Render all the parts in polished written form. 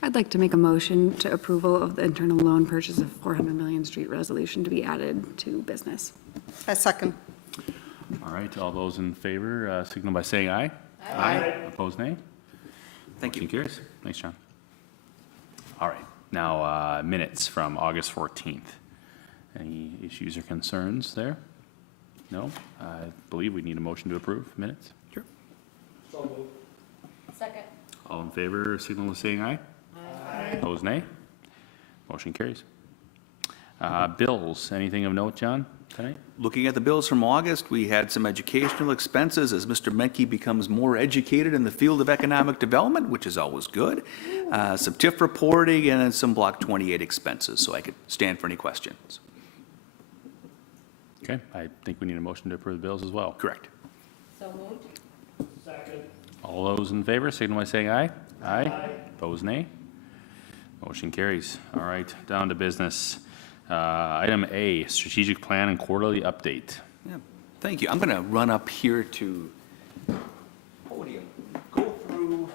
I'd like to make a motion to approval of the internal loan purchase of 400 Million Street resolution to be added to business. I second. All right, all those in favor, signal by saying aye. Aye. Opposed, nay? Thank you. Motion carries. Thanks, John. All right, now minutes from August 14th. Any issues or concerns there? No? I believe we need a motion to approve minutes. Sure. Second. All in favor, signal by saying aye. Aye. Opposed, nay? Motion carries. Bills, anything of note, John, tonight? Looking at the bills from August, we had some educational expenses as Mr. Menke becomes more educated in the field of economic development, which is always good. Some TIF reporting and then some Block 28 expenses, so I could stand for any questions. Okay, I think we need a motion to approve the bills as well. Correct. So moved. All those in favor, signal by saying aye. Aye. Opposed, nay? Motion carries. All right, down to business. Item A, strategic plan and quarterly update. Yeah, thank you. I'm going to run up here to podium, go through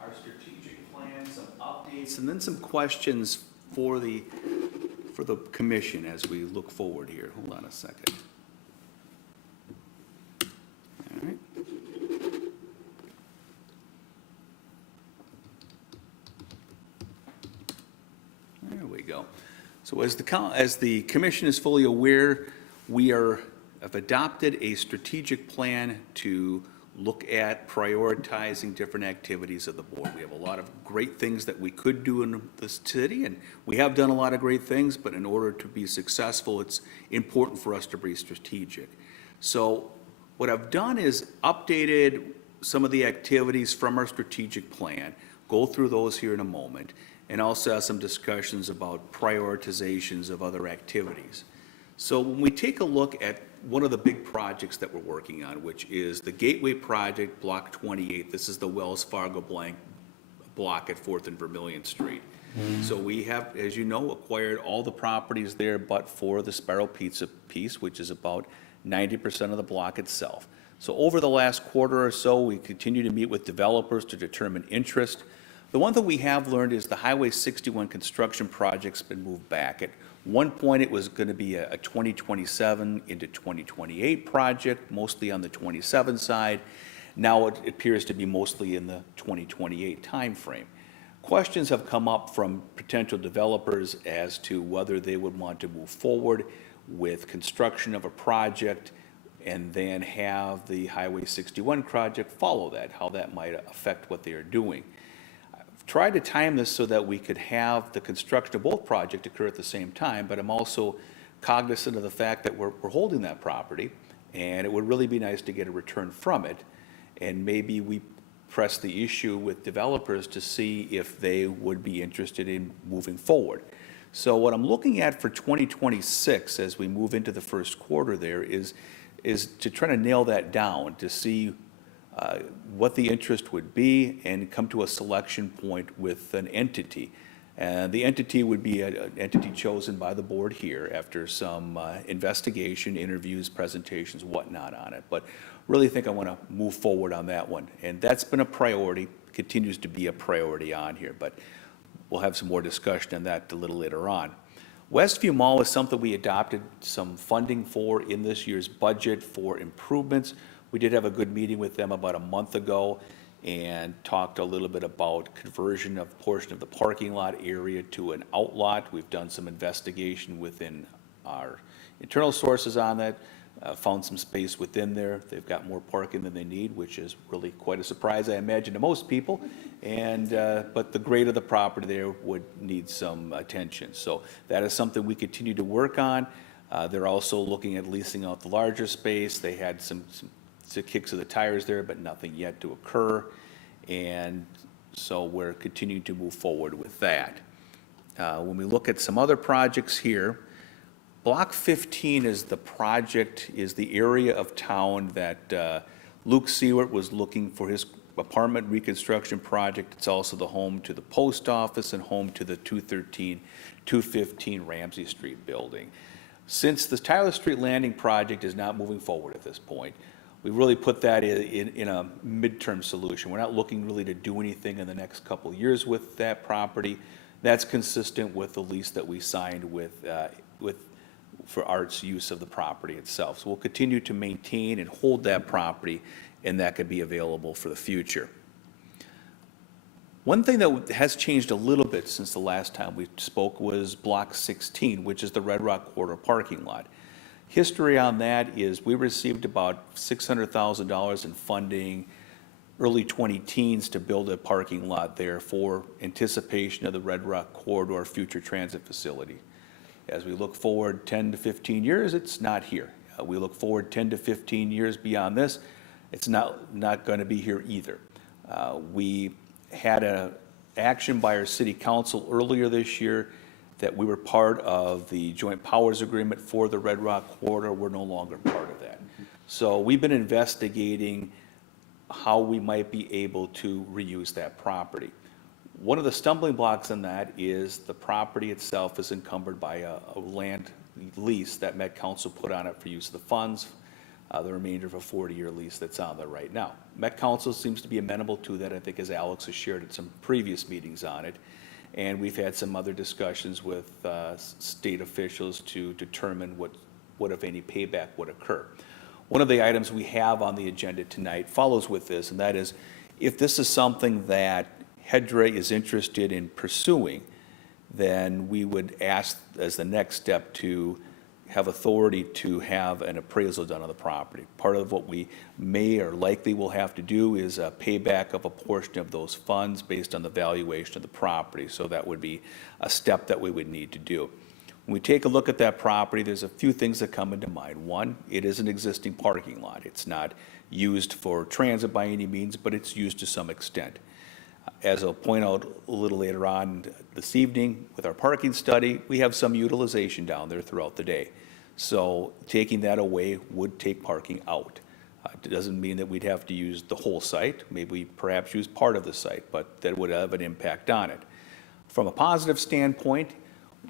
our strategic plan, some updates, and then some questions for the commission as we look forward here. Hold on a second. All right. There we go. So as the commission is fully aware, we have adopted a strategic plan to look at prioritizing different activities of the board. We have a lot of great things that we could do in this city, and we have done a lot of great things, but in order to be successful, it's important for us to be strategic. So what I've done is updated some of the activities from our strategic plan, go through those here in a moment, and also have some discussions about prioritizations of other activities. So when we take a look at one of the big projects that we're working on, which is the Gateway Project, Block 28, this is the Wells Fargo block at 4th and Vermilion Street. So we have, as you know, acquired all the properties there but for the Sparrow Pizza piece, which is about 90% of the block itself. So over the last quarter or so, we continue to meet with developers to determine interest. The one thing we have learned is the Highway 61 construction project's been moved back. At one point, it was going to be a 2027 into 2028 project, mostly on the 27 side. Now it appears to be mostly in the 2028 timeframe. Questions have come up from potential developers as to whether they would want to move forward with construction of a project and then have the Highway 61 project follow that, how that might affect what they are doing. Tried to time this so that we could have the construction of both projects occur at the same time, but I'm also cognizant of the fact that we're holding that property, and it would really be nice to get a return from it, and maybe we press the issue with developers to see if they would be interested in moving forward. So what I'm looking at for 2026 as we move into the first quarter there is to try to nail that down, to see what the interest would be and come to a selection point with an entity. And the entity would be an entity chosen by the board here after some investigation, interviews, presentations, whatnot on it. But really think I want to move forward on that one. And that's been a priority, continues to be a priority on here, but we'll have some more discussion on that a little later on. Westview Mall is something we adopted some funding for in this year's budget for improvements. We did have a good meeting with them about a month ago and talked a little bit about conversion of a portion of the parking lot area to an outlot. We've done some investigation within our internal sources on that, found some space within there. They've got more parking than they need, which is really quite a surprise, I imagine, to most people. And but the grade of the property there would need some attention. So that is something we continue to work on. They're also looking at leasing out the larger space. They had some kicks of the tires there, but nothing yet to occur. And so we're continuing to move forward with that. When we look at some other projects here, Block 15 is the project, is the area of town that Luke Seward was looking for his apartment reconstruction project. It's also the home to the post office and home to the 215 Ramsey Street building. Since the Tyler Street Landing project is not moving forward at this point, we really put that in a midterm solution. We're not looking really to do anything in the next couple of years with that property. That's consistent with the lease that we signed for Art's use of the property itself. So we'll continue to maintain and hold that property, and that could be available for the future. One thing that has changed a little bit since the last time we spoke was Block 16, which is the Red Rock Corridor parking lot. History on that is we received about $600,000 in funding early 20-teens to build a parking lot there for anticipation of the Red Rock Corridor future transit facility. As we look forward 10 to 15 years, it's not here. We look forward 10 to 15 years beyond this, it's not going to be here either. We had an action by our city council earlier this year that we were part of the joint powers agreement for the Red Rock Corridor. We're no longer part of that. So we've been investigating how we might be able to reuse that property. One of the stumbling blocks in that is the property itself is encumbered by a land lease that Met Council put on it for use of the funds, the remainder of a 40-year lease that's on there right now. Met Council seems to be amenable to that, I think, as Alex has shared at some previous meetings on it. And we've had some other discussions with state officials to determine what, if any, payback would occur. One of the items we have on the agenda tonight follows with this, and that is, if this is something that HEDRA is interested in pursuing, then we would ask as the next step to have authority to have an appraisal done on the property. Part of what we may or likely will have to do is a payback of a portion of those funds based on the valuation of the property. So that would be a step that we would need to do. When we take a look at that property, there's a few things that come into mind. One, it is an existing parking lot. It's not used for transit by any means, but it's used to some extent. As I'll point out a little later on this evening with our parking study, we have some utilization down there throughout the day. So taking that away would take parking out. It doesn't mean that we'd have to use the whole site. Maybe we perhaps use part of the site, but that would have an impact on it. From a positive standpoint,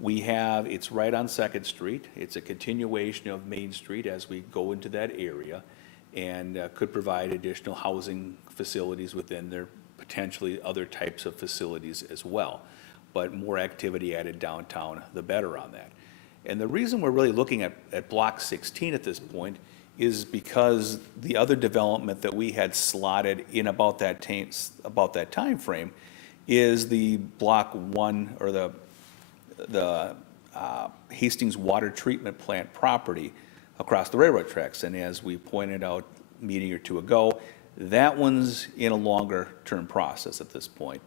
it's right on 2nd Street. It's a continuation of Main Street as we go into that area, and could provide additional housing facilities within there, potentially other types of facilities as well. But more activity added downtown, the better on that. And the reason we're really looking at Block 16 at this point is because the other development that we had slotted in about that time frame is the Block 1, or the Hastings water treatment plant property across the railroad tracks. And as we pointed out a meeting or two ago, that one's in a longer term process at this point,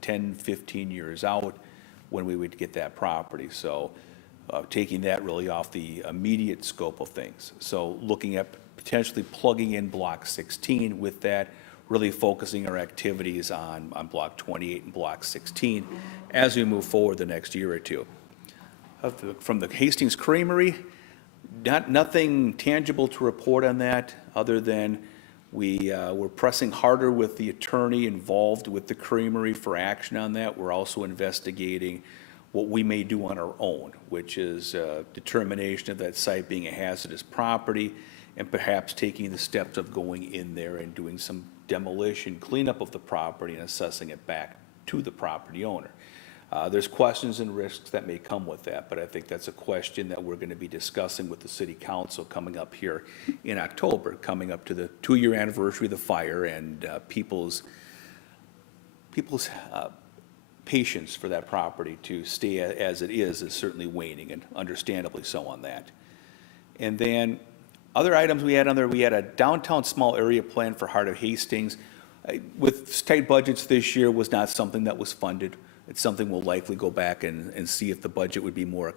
10, 15 years out when we would get that property. So taking that really off the immediate scope of things. So looking at potentially plugging in Block 16 with that, really focusing our activities on Block 28 and Block 16 as we move forward the next year or two. From the Hastings Creamery, nothing tangible to report on that other than we're pressing harder with the attorney involved with the creamery for action on that. We're also investigating what we may do on our own, which is determination of that site being a hazardous property, and perhaps taking the steps of going in there and doing some demolition, cleanup of the property, and assessing it back to the property owner. There's questions and risks that may come with that, but I think that's a question that we're going to be discussing with the city council coming up here in October, coming up to the 2-year anniversary of the fire, and people's patience for that property to stay as it is certainly waning, and understandably so on that. And then other items we had on there, we had a downtown small area plan for Heart of Hastings. With tight budgets this year, was not something that was funded. It's something we'll likely go back and see if the budget would be more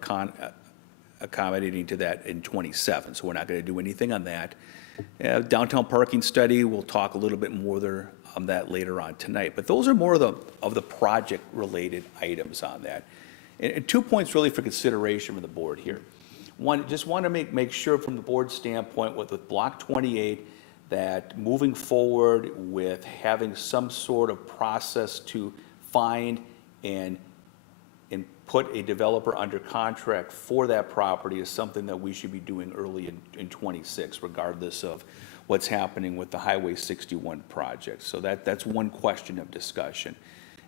accommodating to that in 27. So we're not going to do anything on that. Downtown parking study, we'll talk a little bit more there on that later on tonight. But those are more of the project-related items on that. And 2 points really for consideration from the board here. One, just want to make sure from the board standpoint with Block 28 that moving forward with having some sort of process to find and put a developer under contract for that property is something that we should be doing early in 26, regardless of what's happening with the Highway 61 project. So that's one question of discussion.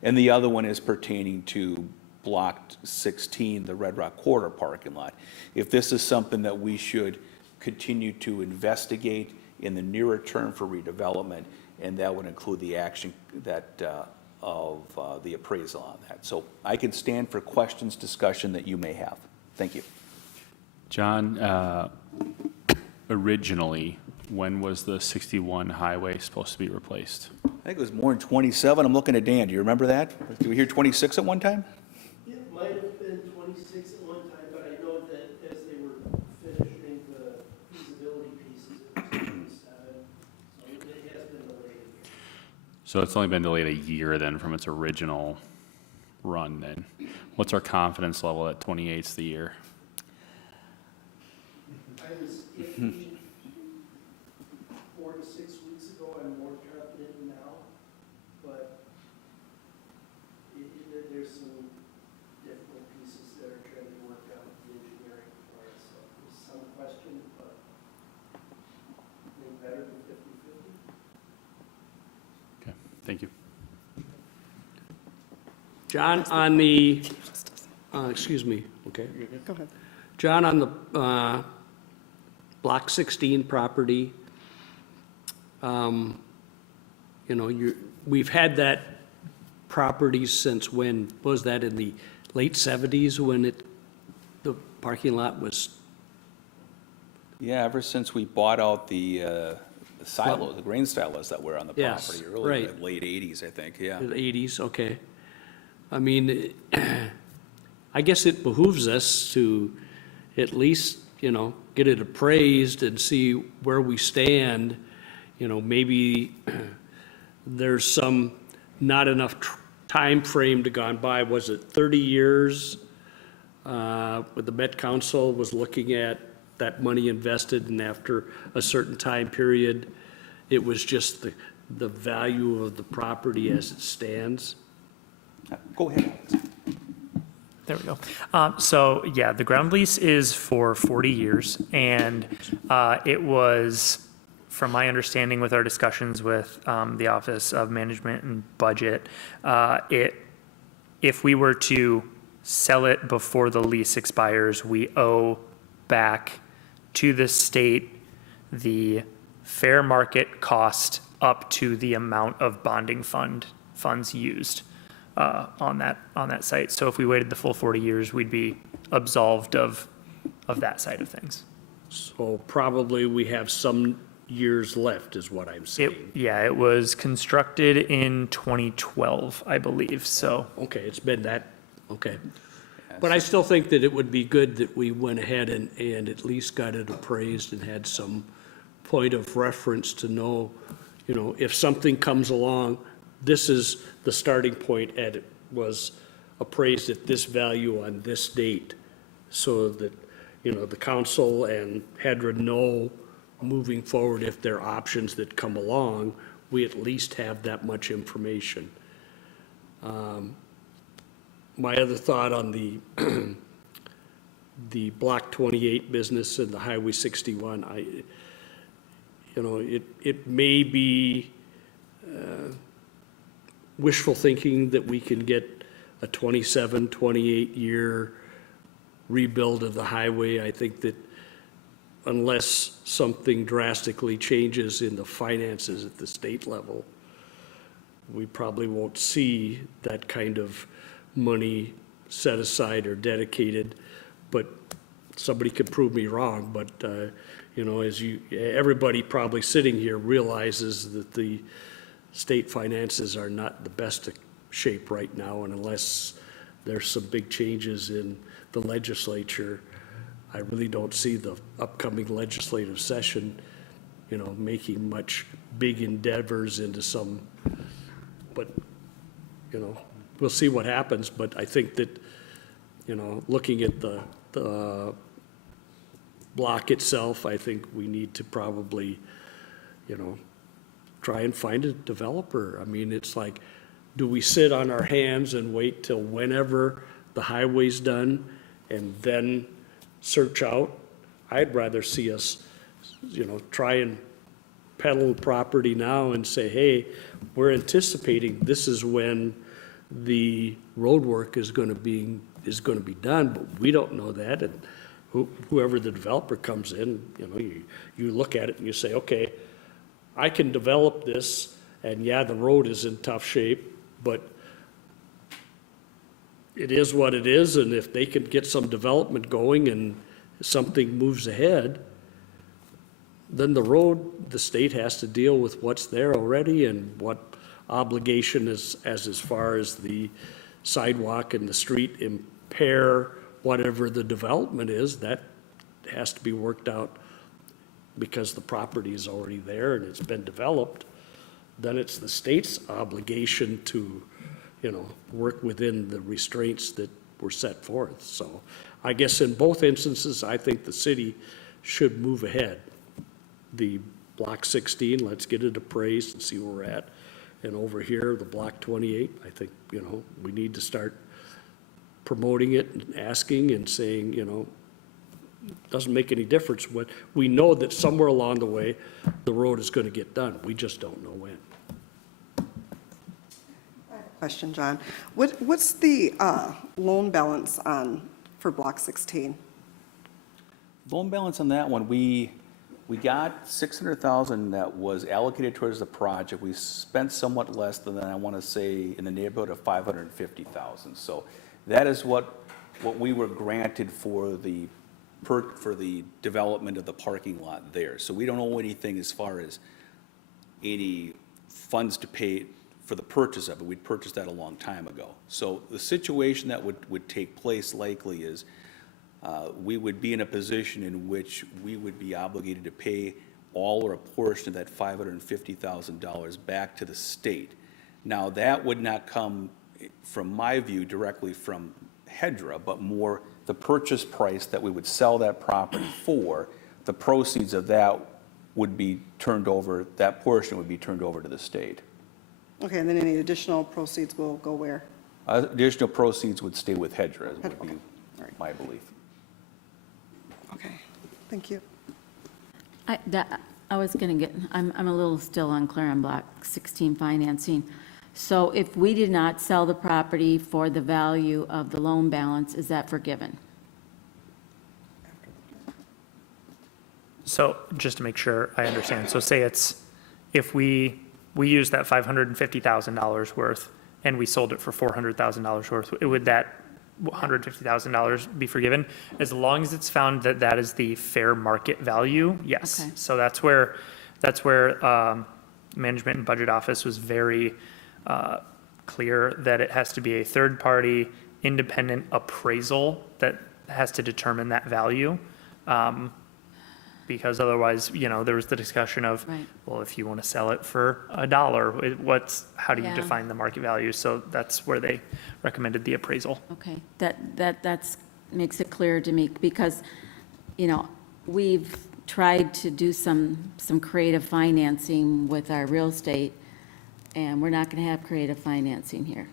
And the other one is pertaining to Block 16, the Red Rock Corridor parking lot. If this is something that we should continue to investigate in the nearer term for redevelopment, and that would include the action that, of the appraisal on that. So I can stand for questions, discussion that you may have. Thank you. John, originally, when was the 61 highway supposed to be replaced? I think it was more than 27. I'm looking at Dan. Do you remember that? Did we hear 26 at one time? It might have been 26 at one time, but I know that as they were finishing the feasibility pieces, it was 27. So it has been delayed. So it's only been delayed a year then from its original run then. What's our confidence level at 28's the year? I was iffy 4 to 6 weeks ago. I'm more confident now, but there's some difficult pieces that are trying to work out with the engineering for it. So there's some question, but I think better than 50/50. Okay, thank you. John, on the, excuse me, okay. Go ahead. John, on the Block 16 property, you know, we've had that property since when? Was that in the late 70s when the parking lot was? Yeah, ever since we bought out the silos, the grain silos that were on the Yes, property earlier, right. late 80s, I think, yeah. The 80s, okay. I mean, I guess it behooves us to at least, you know, get it appraised and see where we stand. You know, maybe there's some, not enough time frame to gone by. Was it 30 years? With the Met Council was looking at that money invested, and after a certain time period, it was just the value of the property as it stands. Go ahead, Alex. There we go. So yeah, the ground lease is for 40 years, and it was, from my understanding with our discussions with the Office of Management and Budget, if we were to sell it before the lease expires, we owe back to the state the fair market cost up to the amount of bonding funds used on that site. So if we waited the full 40 years, we'd be absolved of that side of things. So probably we have some years left, is what I'm saying. It was constructed in 2012, I believe, so. Okay, it's been that, okay. But I still think that it would be good that we went ahead and at least got it appraised and had some point of reference to know, you know, if something comes along, this is the starting point, and it was appraised at this value on this date, so that, you know, the council and HEDRA know moving forward, if there are options that come along, we at least have that much information. My other thought on the the Block 28 business and the Highway 61, you know, it may be wishful thinking that we can get a 27, 28-year rebuild of the highway. I think that unless something drastically changes in the finances at the state level, we probably won't see that kind of money set aside or dedicated. But somebody could prove me wrong, but, you know, everybody probably sitting here realizes that the state finances are not the best shape right now, and unless there's some big changes in the legislature, I really don't see the upcoming legislative session, you know, making much big endeavors into some, but, you know, we'll see what happens. But I think that, you know, looking at the block itself, I think we need to probably, you know, try and find a developer. I mean, it's like, do we sit on our hands and wait till whenever the highway's done and then search out? I'd rather see us, you know, try and peddle property now and say, hey, we're anticipating this is when the road work is gonna be done, but we don't know that, and whoever the developer comes in, you know, you look at it and you say, okay, I can develop this, and yeah, the road is in tough shape, but it is what it is, and if they can get some development going and something moves ahead, then the road, the state has to deal with what's there already and what obligation is, as far as the sidewalk and the street impair whatever the development is, that has to be worked out because the property is already there and it's been developed. Then it's the state's obligation to, you know, work within the restraints that were set forth. So I guess in both instances, I think the city should move ahead. The Block 16, let's get it appraised and see where we're at. And over here, the Block 28, I think, you know, we need to start promoting it and asking and saying, you know, doesn't make any difference. What we know that somewhere along the way, the road is going to get done. We just don't know when. Question, John. What's the loan balance for Block 16? Loan balance on that one, we got 600,000 that was allocated towards the project. We spent somewhat less than that, I want to say, in the neighborhood of 550,000. So that is what we were granted for the development of the parking lot there. So we don't owe anything as far as any funds to pay for the purchase of it. We'd purchased that a long time ago. So the situation that would take place likely is we would be in a position in which we would be obligated to pay all or a portion of that $550,000 back to the state. Now, that would not come, from my view, directly from HEDRA, but more the purchase price that we would sell that property for. The proceeds of that would be turned over, that portion would be turned over to the state. Okay, and then any additional proceeds will go where? Additional proceeds would stay with HEDRA, would Okay, be all right. my belief. Okay, thank you. I was gonna get, I'm a little still unclear on Block 16 financing. So if we did not sell the property for the value of the loan balance, is that forgiven? So just to make sure I understand, so say it's, if we use that $550,000 worth and we sold it for $400,000 worth, would that $150,000 be forgiven? As long as it's found that that is the fair market value, yes. Okay. So that's where Management and Budget Office was very clear that it has to be a third-party independent appraisal that has to determine that value. Because otherwise, you know, there was the discussion of, Right. well, if you want to sell it for $1, how do you Yeah. define the market value? So that's where they recommended the appraisal. Okay, that's, makes it clear to me, because, you know, we've tried to do some creative financing with our real estate, and we're not gonna have creative financing here.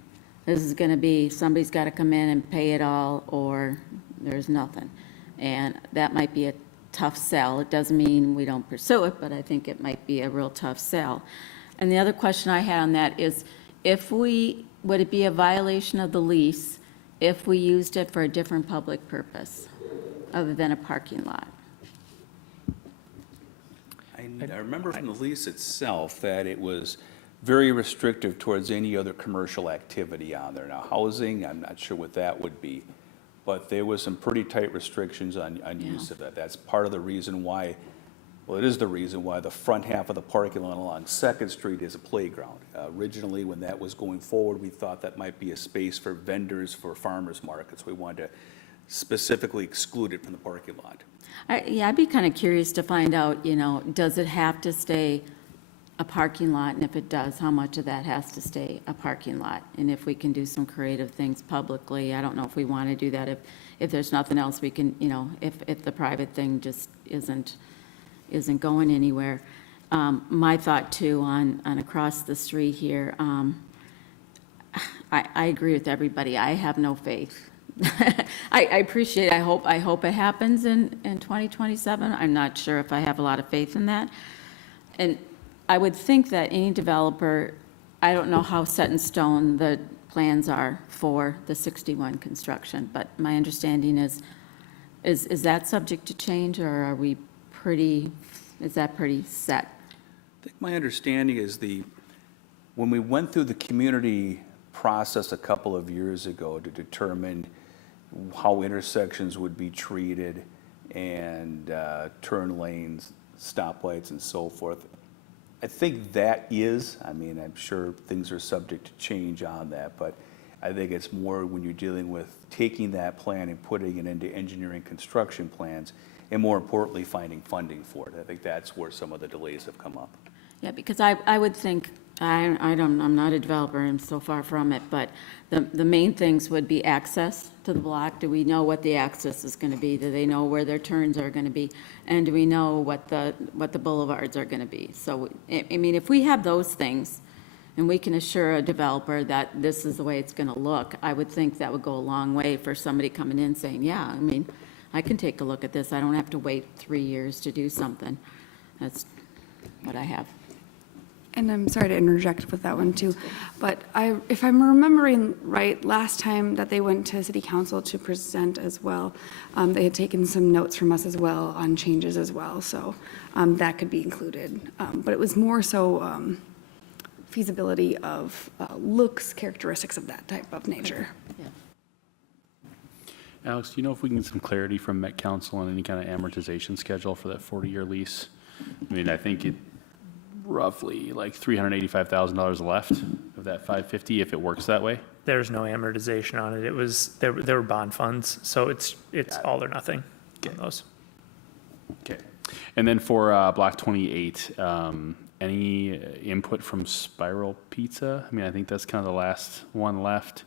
This is gonna be, somebody's gotta come in and pay it all, or there's nothing. And that might be a tough sell. It doesn't mean we don't pursue it, but I think it might be a real tough sell. And the other question I had on that is, would it be a violation of the lease if we used it for a different public purpose other than a parking lot? I remember from the lease itself that it was very restrictive towards any other commercial activity on there. Now, housing, I'm not sure what that would be, but there was some pretty tight restrictions on use of that. That's part of the reason why, well, it is the reason why the front half of the parking lot along Second Street is a playground. Originally, when that was going forward, we thought that might be a space for vendors, for farmers markets. We wanted to specifically exclude it from the parking lot. Yeah, I'd be kind of curious to find out, you know, does it have to stay a parking lot? And if it does, how much of that has to stay a parking lot? And if we can do some creative things publicly, I don't know if we want to do that. If there's nothing else we can, you know, if the private thing just isn't going anywhere. My thought too on across the street here, I agree with everybody. I have no faith. I appreciate, I hope it happens in 2027. I'm not sure if I have a lot of faith in that. And I would think that any developer, I don't know how set in stone the plans are for the 61 construction, but my understanding is that subject to change, or are we is that pretty set? I think my understanding is when we went through the community process a couple of years ago to determine how intersections would be treated and turn lanes, stoplights and so forth, I think that is, I mean, I'm sure things are subject to change on that, but I think it's more when you're dealing with taking that plan and putting it into engineering construction plans, and more importantly, finding funding for it. I think that's where some of the delays have come up. Yeah, because I would think, I'm not a developer, I'm so far from it, but the main things would be access to the block. Do we know what the access is going to be? Do they know where their turns are going to be? And do we know what the boulevards are going to be? So, I mean, if we have those things, and we can assure a developer that this is the way it's going to look, I would think that would go a long way for somebody coming in saying, yeah, I mean, I can take a look at this. I don't have to wait 3 years to do something. That's what I have. And I'm sorry to interject with that one too, but if I'm remembering right, last time that they went to city council to present as well, they had taken some notes from us as well on changes as well, so that could be included. But it was more so feasibility of looks, characteristics of that type of nature. Yeah. Alex, do you know if we can get some clarity from Met Council on any kind of amortization schedule for that 40-year lease? I mean, I think it roughly like $385,000 left of that 550 if it works that way. There's no amortization on it. There were bond funds, so it's all or nothing on those. Okay. And then for Block 28, any input from Spiral Pizza? I mean, I think that's kind of the last one left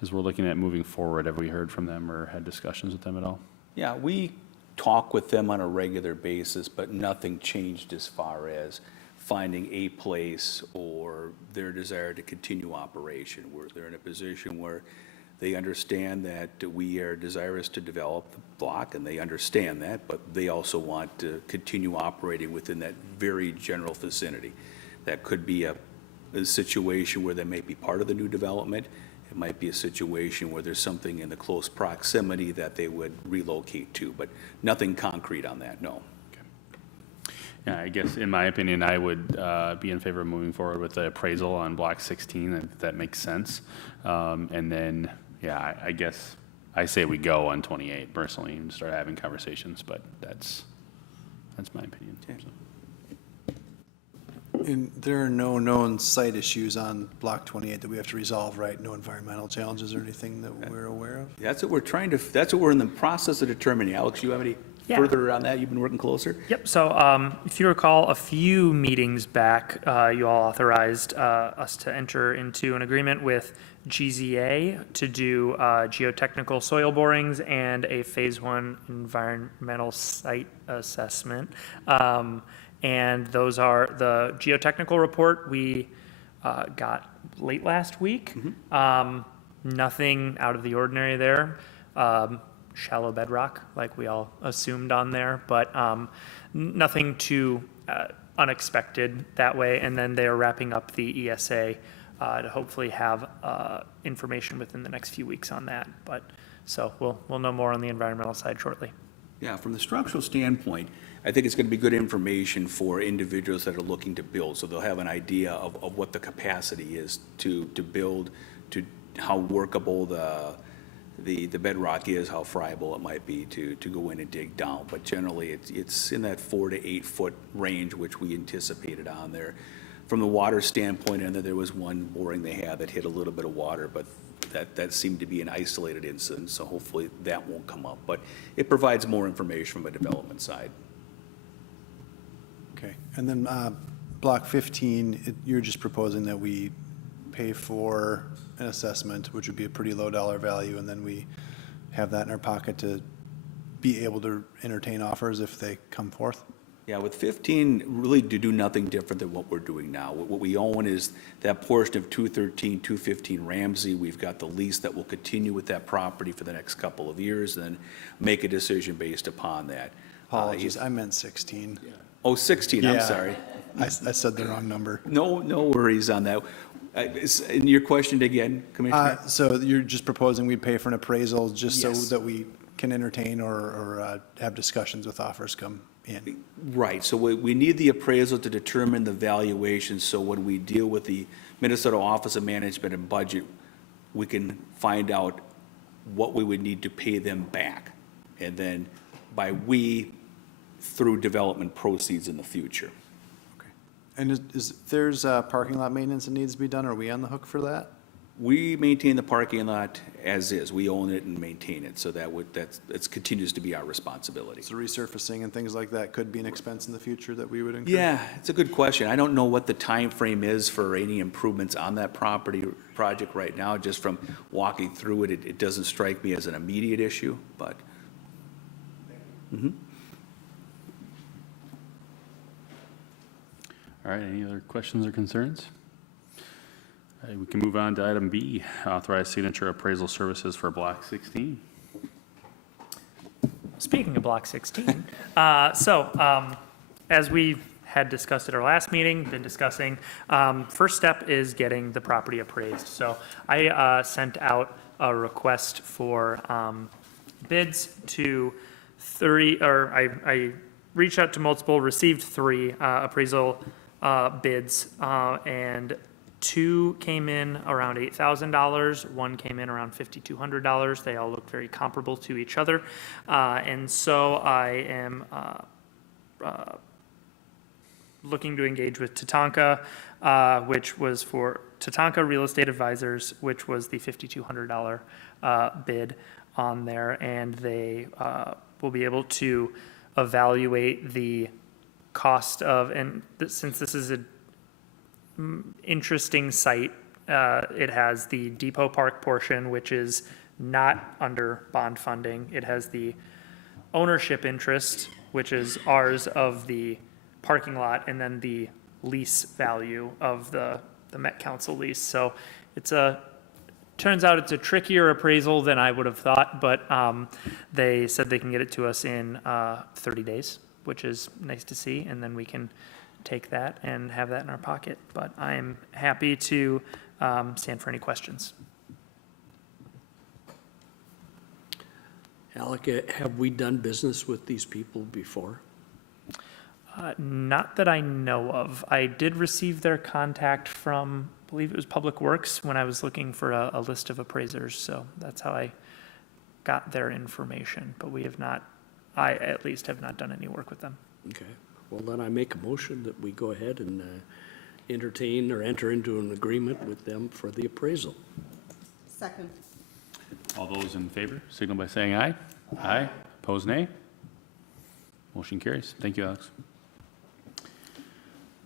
as we're looking at moving forward. Have we heard from them or had discussions with them at all? Yeah, we talk with them on a regular basis, but nothing changed as far as finding a place or their desire to continue operation. They're in a position where they understand that we are desirous to develop the block, and they understand that, but they also want to continue operating within that very general vicinity. That could be a situation where they may be part of the new development. It might be a situation where there's something in the close proximity that they would relocate to, but nothing concrete on that, no. Yeah, I guess in my opinion, I would be in favor of moving forward with the appraisal on Block 16, if that makes sense. And then, yeah, I guess I say we go on 28 personally and start having conversations, but that's my opinion. So. And there are no known site issues on Block 28 that we have to resolve, right? No environmental challenges or anything that we're aware of? That's what we're in the process of determining. Alex, you have any Yeah. further on that? You've been working closer? Yep, so if you recall, a few meetings back, you all authorized us to enter into an agreement with GZA to do geotechnical soil borings and a Phase 1 environmental site assessment. And those are the geotechnical report we got late last week. Nothing out of the ordinary there. Shallow bedrock, like we all assumed on there, but nothing too unexpected that way. And then they are wrapping up the ESA to hopefully have information within the next few weeks on that. But so we'll know more on the environmental side shortly. Yeah, from the structural standpoint, I think it's going to be good information for individuals that are looking to build, so they'll have an idea of what the capacity is to build, to how workable the bedrock is, how friable it might be to go in and dig down. But generally, it's in that 4 to 8 foot range, which we anticipated on there. From the water standpoint, and there was one boring they had that hit a little bit of water, but that seemed to be an isolated incident, so hopefully that won't come up. But it provides more information from a development side. Okay, and then Block 15, you're just proposing that we pay for an assessment, which would be a pretty low dollar value, and then we have that in our pocket to be able to entertain offers if they come forth? Yeah, with 15, really to do nothing different than what we're doing now. What we own is that portion of 213, 215 Ramsey. We've got the lease that will continue with that property for the next couple of years, then make a decision based upon that. Apologies, I meant 16. Oh, 16, I'm Yeah. sorry. I said the wrong number. No worries on that. And your question again, Commissioner? So you're just proposing we pay for an appraisal just so Yes. that we can entertain or have discussions with offers come in? Right, so we need the appraisal to determine the valuation, so when we deal with the Minnesota Office of Management and Budget, we can find out what we would need to pay them back. And then by we, through development proceeds in the future. And there's parking lot maintenance that needs to be done? Are we on the hook for that? We maintain the parking lot as is. We own it and maintain it, so it continues to be our responsibility. So resurfacing and things like that could be an expense in the future that we would incur? Yeah, it's a good question. I don't know what the time frame is for any improvements on that project right now. Just from walking through it, it doesn't strike me as an immediate issue, but. All right, any other questions or concerns? We can move on to item B, authorize signature appraisal services for Block 16. Speaking of Block 16, as we had discussed at our last meeting, been discussing, first step is getting the property appraised. So I sent out a request for bids to 30, or I reached out to multiple, received 3 appraisal bids, and 2 came in around $8,000, 1 came in around $5,200. They all look very comparable to each other. And so I am looking to engage with Tatanka, which was for Tatanka Real Estate Advisors, which was the $5,200 bid on there. And they will be able to evaluate the cost of, and since this is an interesting site, it has the Depot Park portion, which is not under bond funding. It has the ownership interest, which is ours, of the parking lot, and then the lease value of the Met Council lease. So turns out it's a trickier appraisal than I would have thought, but they said they can get it to us in 30 days, which is nice to see, and then we can take that and have that in our pocket. But I am happy to stand for any questions. Alec, have we done business with these people before? Not that I know of. I did receive their contact from, I believe it was Public Works, when I was looking for a list of appraisers. So that's how I got their information. But we have not, I at least have not done any work with them. Okay, well, then I make a motion that we go ahead and entertain or enter into an agreement with them for the appraisal. Second. All those in favor, signal by saying aye. Aye. Opposed, nay. Motion carries. Thank you, Alex.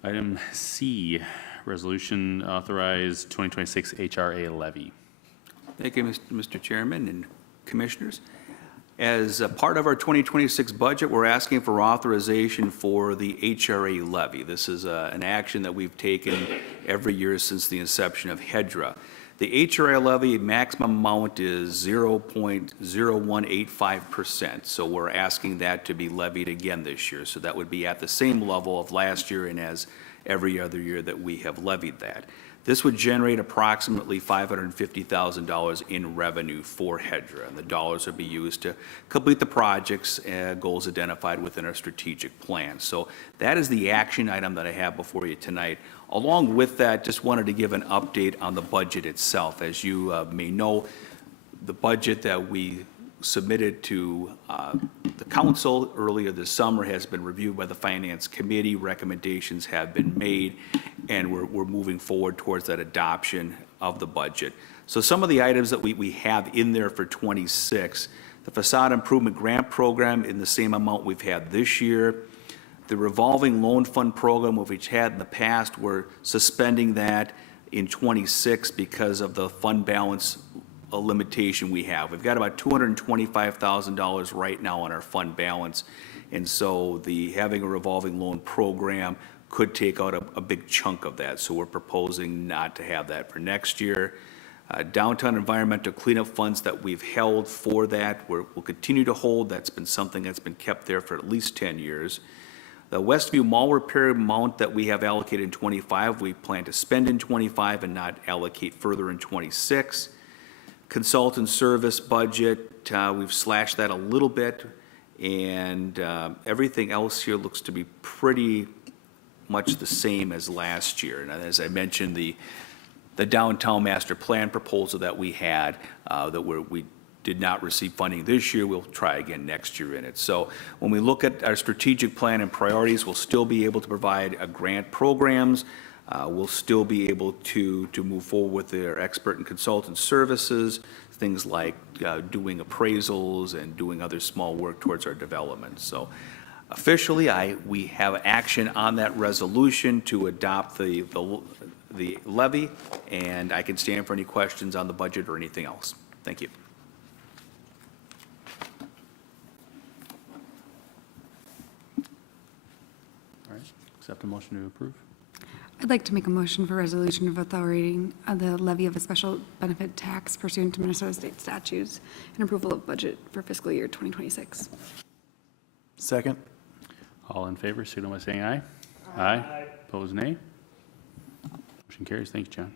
Item C, resolution authorize 2026 HRA levy. Thank you, Mr. Chairman and Commissioners. As a part of our 2026 budget, we're asking for authorization for the HRA levy. This is an action that we've taken every year since the inception of HEDRA. The HRA levy maximum amount is 0.0185%, so we're asking that to be levied again this year. So that would be at the same level of last year and as every other year that we have levied that. This would generate approximately $550,000 in revenue for HEDRA, and the dollars would be used to complete the projects goals identified within our strategic plan. So that is the action item that I have before you tonight. Along with that, just wanted to give an update on the budget itself. As you may know, the budget that we submitted to the council earlier this summer has been reviewed by the Finance Committee. Recommendations have been made, and we're moving forward towards that adoption of the budget. So some of the items that we have in there for 26, the facade improvement grant program in the same amount we've had this year. The revolving loan fund program, which we've had in the past, we're suspending that in 26 because of the fund balance limitation we have. We've got about $225,000 right now on our fund balance, and so having a revolving loan program could take out a big chunk of that. So we're proposing not to have that for next year. Downtown environmental cleanup funds that we've held for that, we'll continue to hold. That's been something that's been kept there for at least 10 years. The Westview Mall repair amount that we have allocated in '25, we plan to spend in '25 and not allocate further in '26. Consultant service budget, we've slashed that a little bit, and everything else here looks to be pretty much the same as last year. And as I mentioned, the downtown master plan proposal that we had, we did not receive funding this year, we'll try again next year in it. So when we look at our strategic plan and priorities, we'll still be able to provide grant programs. We'll still be able to move forward with their expert and consultant services, things like doing appraisals and doing other small work towards our development. So officially, we have action on that resolution to adopt the levy, and I can stand for any questions on the budget or anything else. Thank you. All right, accept a motion to approve. I'd like to make a motion for resolution of authority of the levy of a special benefit tax pursuant to Minnesota state statutes and approval of budget for fiscal year 2026. Second? All in favor, signal by saying aye. Aye. Opposed, nay. Motion carries. Thanks, John.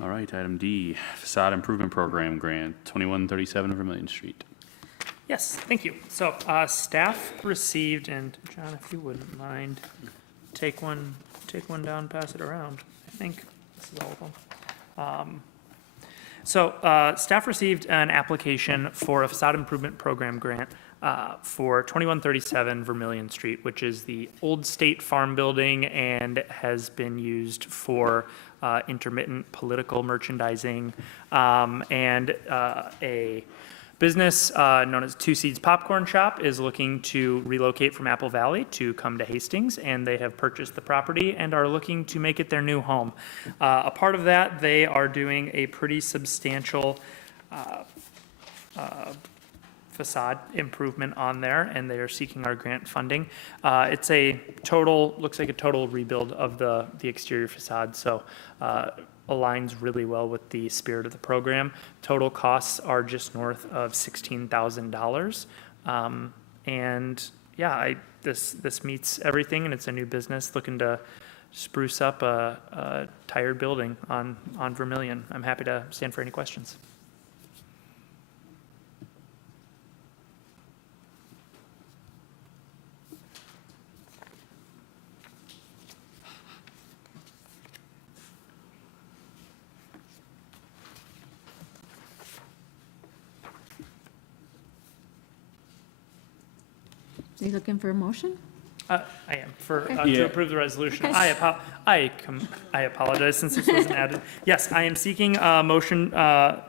All right, item D, facade improvement program grant, 2137 Vermillion Street. Yes, thank you. So staff received, and John, if you wouldn't mind, take one down, pass it around. I think this is all of them. So staff received an application for a facade improvement program grant for 2137 Vermillion Street, which is the old State Farm building and has been used for intermittent political merchandising, and a business known as Two Seeds Popcorn Shop is looking to relocate from Apple Valley to come to Hastings, and they have purchased the property and are looking to make it their new home. A part of that, they are doing a pretty substantial facade improvement on there, and they are seeking our grant funding. It's a total, looks like a total rebuild of the exterior facade, so aligns really well with the spirit of the program. Total costs are just north of $16,000. And yeah, this meets everything, and it's a new business looking to spruce up a tired building on Vermillion. I'm happy to stand for any questions. Are you looking for a motion? I am, Okay. to Yeah. approve the resolution. Okay. I apologize since this wasn't added. Yes, I am seeking a motion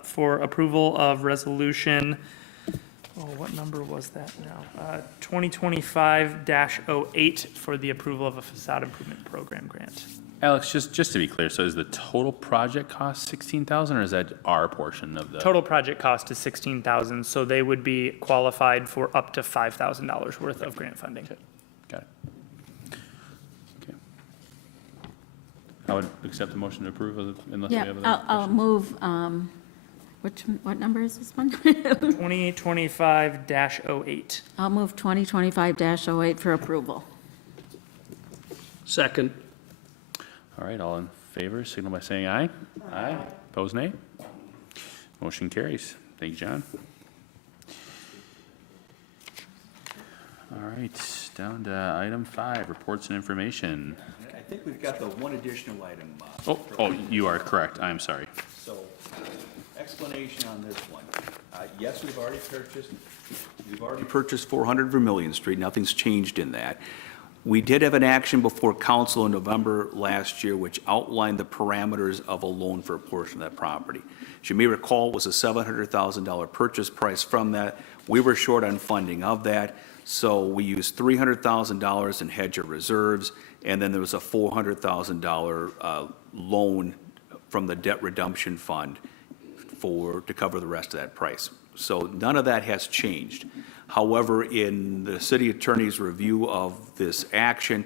for approval of resolution, what number was that now? 2025-08 for the approval of a facade improvement program grant. Alex, just to be clear, so is the total project cost 16,000, or is that our portion of the? Total project cost is $16,000, so they would be qualified for up to $5,000 worth of grant funding. Got it. Okay. I would accept the motion to approve unless we Yeah, have other I'll questions. move, what number is this one? 2025-08. I'll move 2025-08 for approval. Second. All right, all in favor, signal by saying aye. Aye. Opposed, nay. Motion carries. Thank you, John. All right, down to item 5, reports and information. I think we've got the one additional item. Oh, you are correct. I'm sorry. So, explanation on this one. Yes, we've already purchased 400 Vermillion Street. Nothing's changed in that. We did have an action before council in November last year, which outlined the parameters of a loan for a portion of that property. As you may recall, it was a $700,000 purchase price from that. We were short on funding of that, so we used $300,000 in HEDRA reserves, and then there was a $400,000 loan from the debt redemption fund to cover the rest of that price. So none of that has changed. However, in the city attorney's review of this action,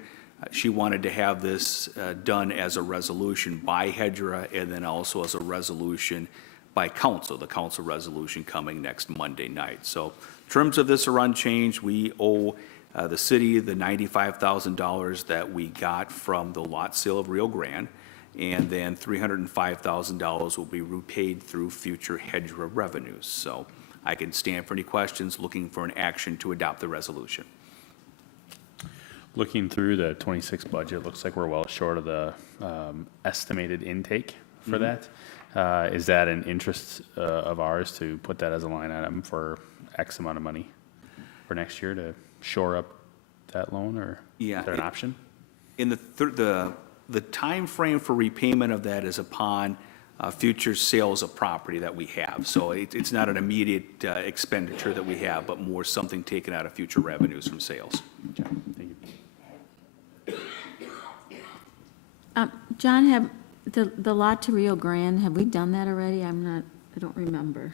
she wanted to have this done as a resolution by HEDRA and then also as a resolution by council, the council resolution coming next Monday night. So terms of this are unchanged. We owe the city the $95,000 that we got from the lot sale of Rio Grande, and then $305,000 will be repaid through future HEDRA revenues. So I can stand for any questions, looking for an action to adopt the resolution. Looking through the 26 budget, looks like we're well short of the estimated intake for that. Is that an interest of ours to put that as a line item for X amount of money for next year to shore up that loan, or Yeah, is there an option? In the timeframe for repayment of that is upon future sales of property that we have. So it's not an immediate expenditure that we have, but more something taken out of future revenues from sales. Okay, thank you. John, have the lot to Rio Grande, have we done that already? I don't remember.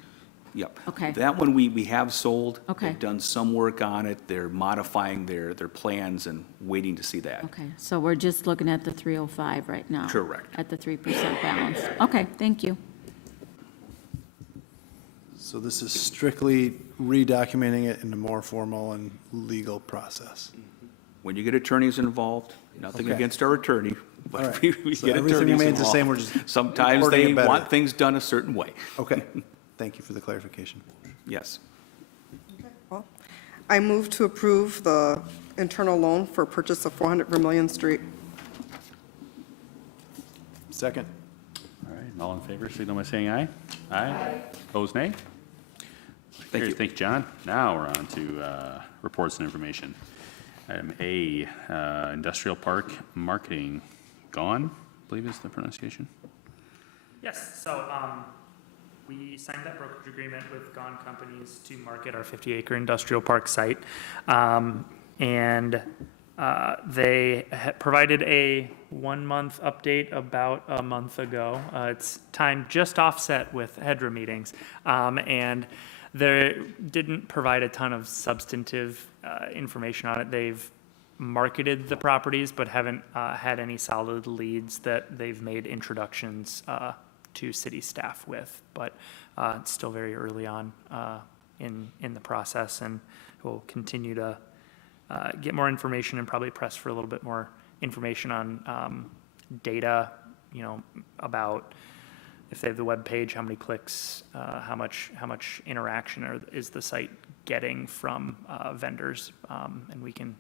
Yep. Okay. That one we have sold. Okay. They've done some work on it. They're modifying their plans and waiting to see that. Okay, so we're just looking at the 305 right now? Correct. At the 3% balance. Okay, thank you. So this is strictly redocumenting it in a more formal and legal process. When you get attorneys involved, nothing Okay. against our attorney, All but right. we So get everything attorneys remains the same, we're involved. just Sometimes wording they it better. want things done a certain way. Okay, thank you for the clarification. Yes. Well, I move to approve the internal loan for purchase of 400 Vermillion Street. Second. All right, all in favor, signal by saying aye. Aye. Opposed, nay? Thank you. Thank you, John. Now we're on to reports and information. Item A, industrial park marketing. Gone, I believe is the pronunciation. Yes, so we signed that brokerage agreement with Gone Companies to market our 50-acre industrial park site. And they provided a 1-month update about a month ago. It's time just offset with HEDRA meetings. And they didn't provide a ton of substantive information on it. They've marketed the properties, but haven't had any solid leads that they've made introductions to city staff with. But it's still very early on in the process, and we'll continue to get more information and probably press for a little bit more information on data, about if they have the web page, how many clicks, how much interaction is the site getting from vendors, and we can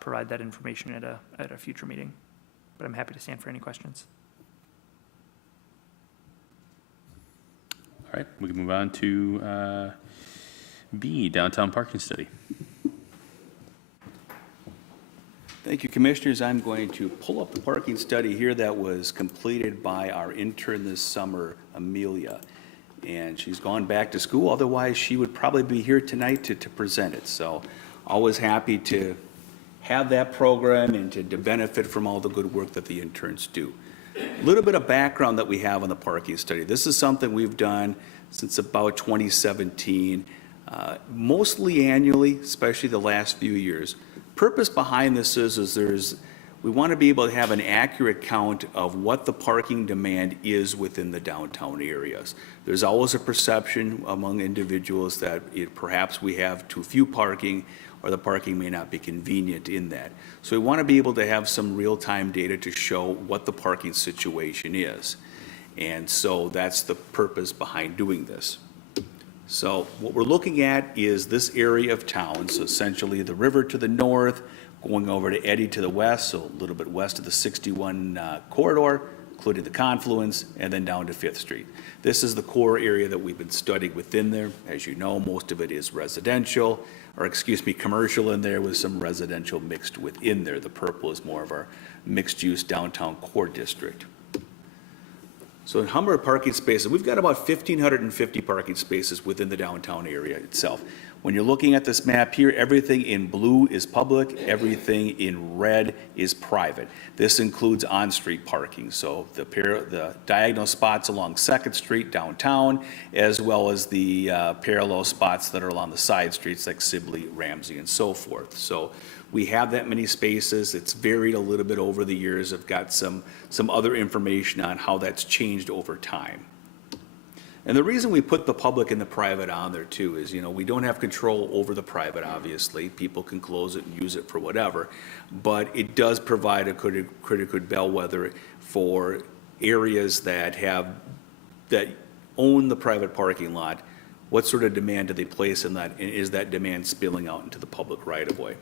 provide that information at a future meeting. But I'm happy to stand for any questions. All right, we can move on to B, downtown parking study. Thank you, Commissioners. I'm going to pull up the parking study here that was completed by our intern this summer, Amelia. And she's gone back to school, otherwise she would probably be here tonight to present it. So always happy to have that program and to benefit from all the good work that the interns do. A little bit of background that we have on the parking study. This is something we've done since about 2017, mostly annually, especially the last few years. Purpose behind this is we want to be able to have an accurate count of what the parking demand is within the downtown areas. There's always a perception among individuals that perhaps we have too few parking, or the parking may not be convenient in that. So we want to be able to have some real-time data to show what the parking situation is. And so that's the purpose behind doing this. So what we're looking at is this area of town, so essentially the river to the north, going over to Eddy to the west, so a little bit west of the 61 corridor, including the confluence, and then down to 5th Street. This is the core area that we've been studying within there. As you know, most of it is residential, or commercial in there with some residential mixed within there. The purple is more of our mixed-use downtown core district. So in number of parking spaces, we've got about 1,550 parking spaces within the downtown area itself. When you're looking at this map here, everything in blue is public, everything in red is private. This includes on-street parking, so the diagonal spots along 2nd Street downtown, as well as the parallel spots that are along the side streets like Sibley, Ramsey, and so forth. So we have that many spaces. It's varied a little bit over the years. I've got some other information on how that's changed over time. And the reason we put the public and the private on there too is, we don't have control over the private, obviously. People can close it and use it for whatever. But it does provide a critical bellwether for areas that own the private parking lot. What sort of demand do they place in that? And is that demand spilling out into the public right of way?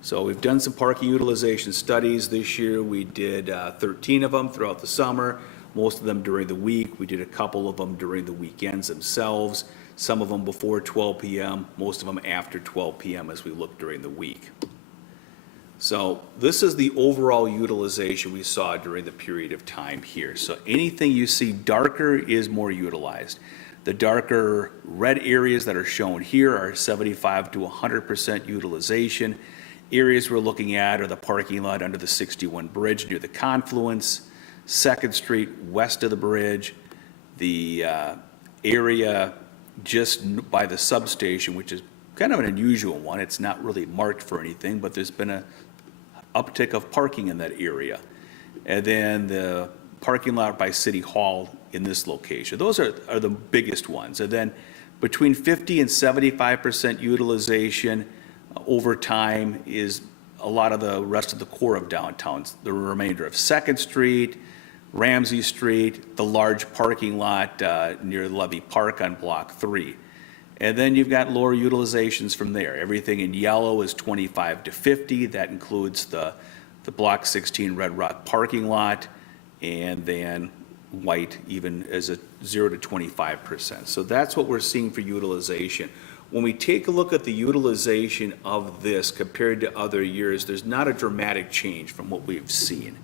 So we've done some parking utilization studies this year. We did 13 of them throughout the summer. Most of them during the week. We did a couple of them during the weekends themselves, some of them before 12 p.m., most of them after 12 p.m. as we look during the week. So this is the overall utilization we saw during the period of time here. So anything you see darker is more utilized. The darker red areas that are shown here are 75 to 100% utilization. Areas we're looking at are the parking lot under the 61 bridge near the confluence, 2nd Street west of the bridge, the area just by the substation, which is kind of an unusual one. It's not really marked for anything, but there's been a uptick of parking in that area. And then the parking lot by City Hall in this location. Those are the biggest ones. And then between 50 and 75% utilization over time is a lot of the rest of the core of downtown, the remainder of 2nd Street, Ramsey Street, the large parking lot near Levy Park on Block 3. And then you've got lower utilizations from there. Everything in yellow is 25 to 50. That includes the Block 16 Red Rock parking lot, and then white even as a 0 to 25%. So that's what we're seeing for utilization. When we take a look at the utilization of this compared to other years, there's not a dramatic change from what we've seen.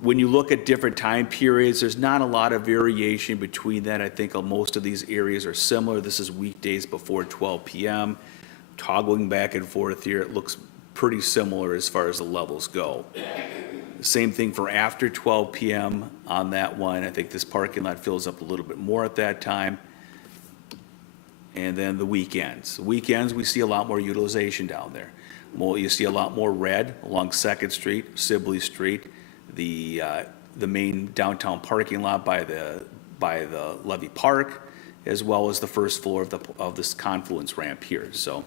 When you look at different time periods, there's not a lot of variation between that. I think most of these areas are similar. This is weekdays before 12 p.m. Toggling back and forth here, it looks pretty similar as far as the levels go. Same thing for after 12 p.m. on that one. I think this parking lot fills up a little bit more at that time. And then the weekends. The weekends, we see a lot more utilization down there. You see a lot more red along 2nd Street, Sibley Street, the main downtown parking lot by the Levy Park, as well as the first floor of this confluence ramp here. So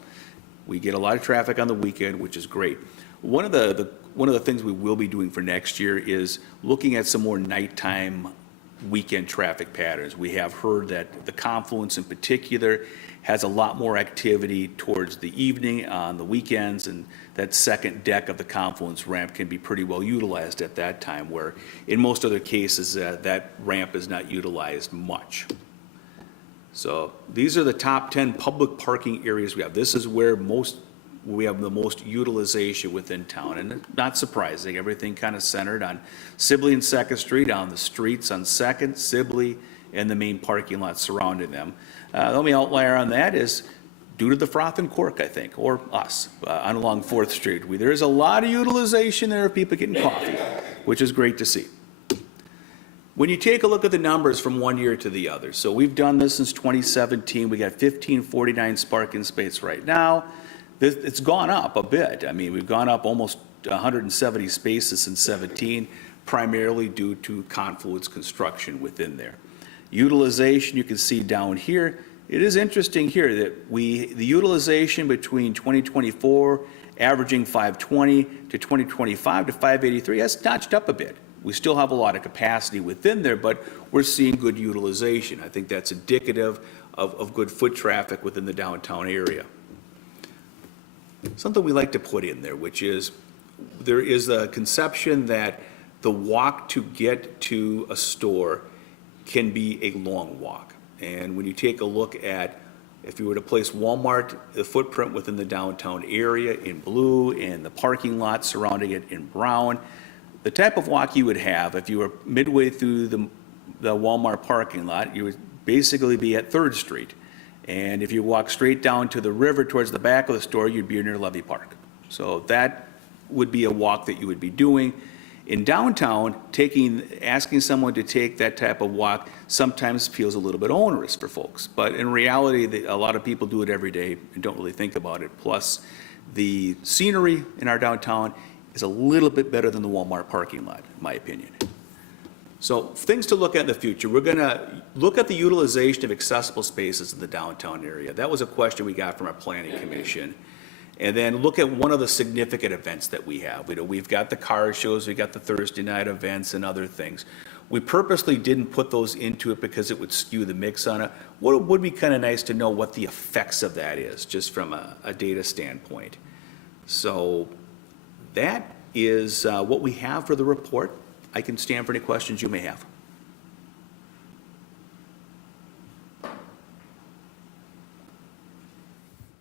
we get a lot of traffic on the weekend, which is great. One of the things we will be doing for next year is looking at some more nighttime weekend traffic patterns. We have heard that the confluence in particular has a lot more activity towards the evening on the weekends, and that second deck of the confluence ramp can be pretty well utilized at that time, where in most other cases that ramp is not utilized much. So these are the top 10 public parking areas we have. This is where we have the most utilization within town, and not surprising, everything kind of centered on Sibley and 2nd Street, on the streets on 2nd, Sibley, and the main parking lot surrounding them. The only outlier on that is due to the froth and cork, I think, or us, on along 4th Street. There's a lot of utilization there of people getting coffee, which is great to see. When you take a look at the numbers from one year to the other, so we've done this since 2017. We got 1549 parking spaces right now. It's gone up a bit. I mean, we've gone up almost 170 spaces since 17, primarily due to confluence construction within there. Utilization, you can see down here. It is interesting here that the utilization between 2024 averaging 520 to 2025 to 583 has notched up a bit. We still have a lot of capacity within there, but we're seeing good utilization. I think that's indicative of good foot traffic within the downtown area. Something we like to put in there, which is there is a conception that the walk to get to a store can be a long walk. And when you take a look at, if you were to place Walmart, the footprint within the downtown area in blue and the parking lot surrounding it in brown, the type of walk you would have if you were midway through the Walmart parking lot, you would basically be at 3rd Street. And if you walk straight down to the river towards the back of the store, you'd be near Levy Park. So that would be a walk that you would be doing. In downtown, asking someone to take that type of walk sometimes feels a little bit onerous for folks. But in reality, a lot of people do it every day and don't really think about it. Plus, the scenery in our downtown is a little bit better than the Walmart parking lot, in my opinion. So things to look at in the future. We're going to look at the utilization of accessible spaces in the downtown area. That was a question we got from our planning commission. And then look at one of the significant events that we have. We've got the car shows, we've got the Thursday night events and other things. We purposely didn't put those into it because it would skew the mix on it. What it would be kind of nice to know what the effects of that is, just from a data standpoint. So that is what we have for the report. I can stand for any questions you may have.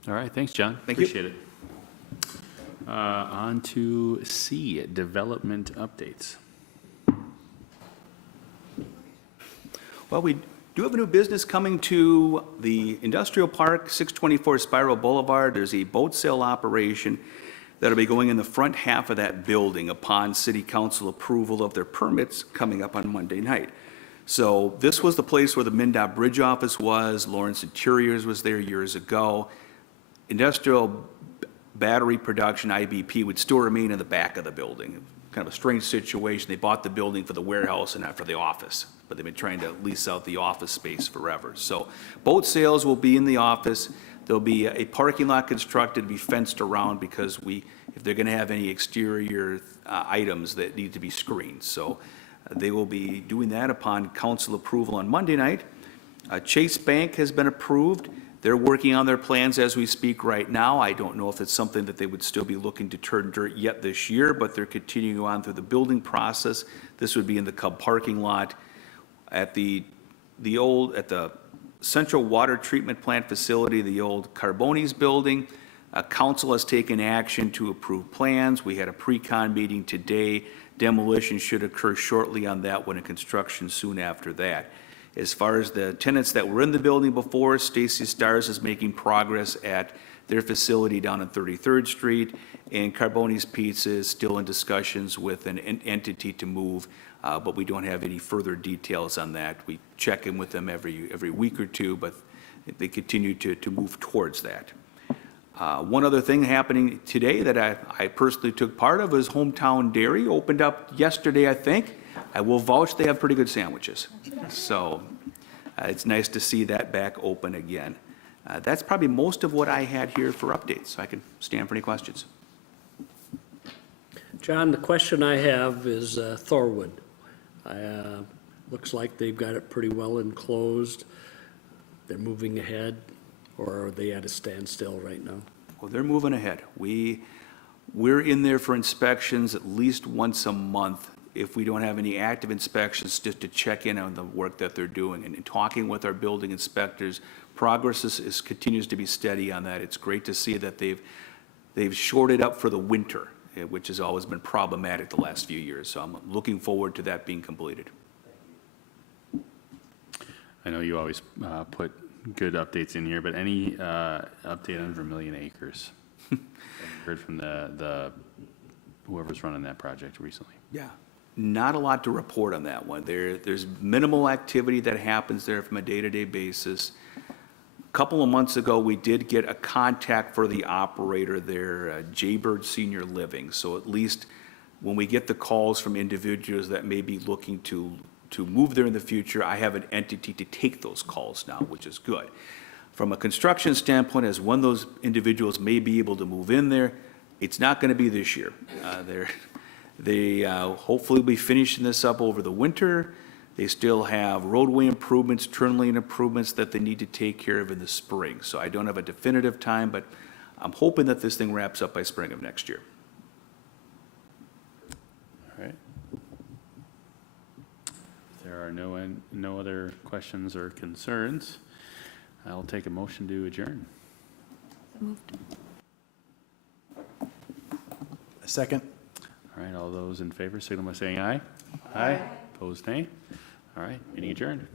All right, thanks, John. Thank you. Appreciate it. On to C, development updates. Well, we do have a new business coming to the industrial park, 624 Spiral Boulevard. There's a boat sale operation that'll be going in the front half of that building upon city council approval of their permits coming up on Monday night. So this was the place where the MnDOT Bridge Office was. Lawrence Interiors was there years ago. Industrial battery production, IBP, would still remain in the back of the building. Kind of a strange situation. They bought the building for the warehouse and not for the office, but they've been trying to lease out the office space forever. So boat sales will be in the office. There'll be a parking lot constructed to be fenced around because if they're going to have any exterior items that need to be screened. So they will be doing that upon council approval on Monday night. Chase Bank has been approved. They're working on their plans as we speak right now. I don't know if it's something that they would still be looking to turn dirt yet this year, but they're continuing on through the building process. This would be in the Cub parking lot at the Central Water Treatment Plant facility, the old Carboni's building. Council has taken action to approve plans. We had a pre-con meeting today. Demolition should occur shortly on that one, and construction soon after that. As far as the tenants that were in the building before, Stacy Stars is making progress at their facility down on 33rd Street, and Carboni's Pizza is still in discussions with an entity to move, but we don't have any further details on that. We check in with them every week or two, but they continue to move towards that. One other thing happening today that I personally took part of is Hometown Dairy opened up yesterday, I think. I will vouch they have pretty good sandwiches. So it's nice to see that back open again. That's probably most of what I had here for updates, so I can stand for any questions. John, the question I have is Thorwood. Looks like they've got it pretty well enclosed. They're moving ahead, or are they at a standstill right now? Well, they're moving ahead. We're in there for inspections at least once a month if we don't have any active inspections, just to check in on the work that they're doing. And in talking with our building inspectors, progress continues to be steady on that. It's great to see that they've shorted up for the winter, which has always been problematic the last few years. So I'm looking forward to that being completed. I know you always put good updates in here, but any update on Vermilion Acres? Heard from the whoever's running that project recently. Yeah. Not a lot to report on that one. There's minimal activity that happens there from a day-to-day basis. A couple of months ago, we did get a contact for the operator there, Jaybird Senior Living. So at least when we get the calls from individuals that may be looking to move there in the future, I have an entity to take those calls now, which is good. From a construction standpoint, as when those individuals may be able to move in there, it's not going to be this year. They hopefully will be finishing this up over the winter. They still have roadway improvements, turn lane improvements that they need to take care of in the spring. So I don't have a definitive time, but I'm hoping that this thing wraps up by spring of next year. All right. If there are no other questions or concerns, I'll take a motion to adjourn. A second. All right, all those in favor, signal by saying aye. Aye. Opposed, nay. All right, meeting adjourned.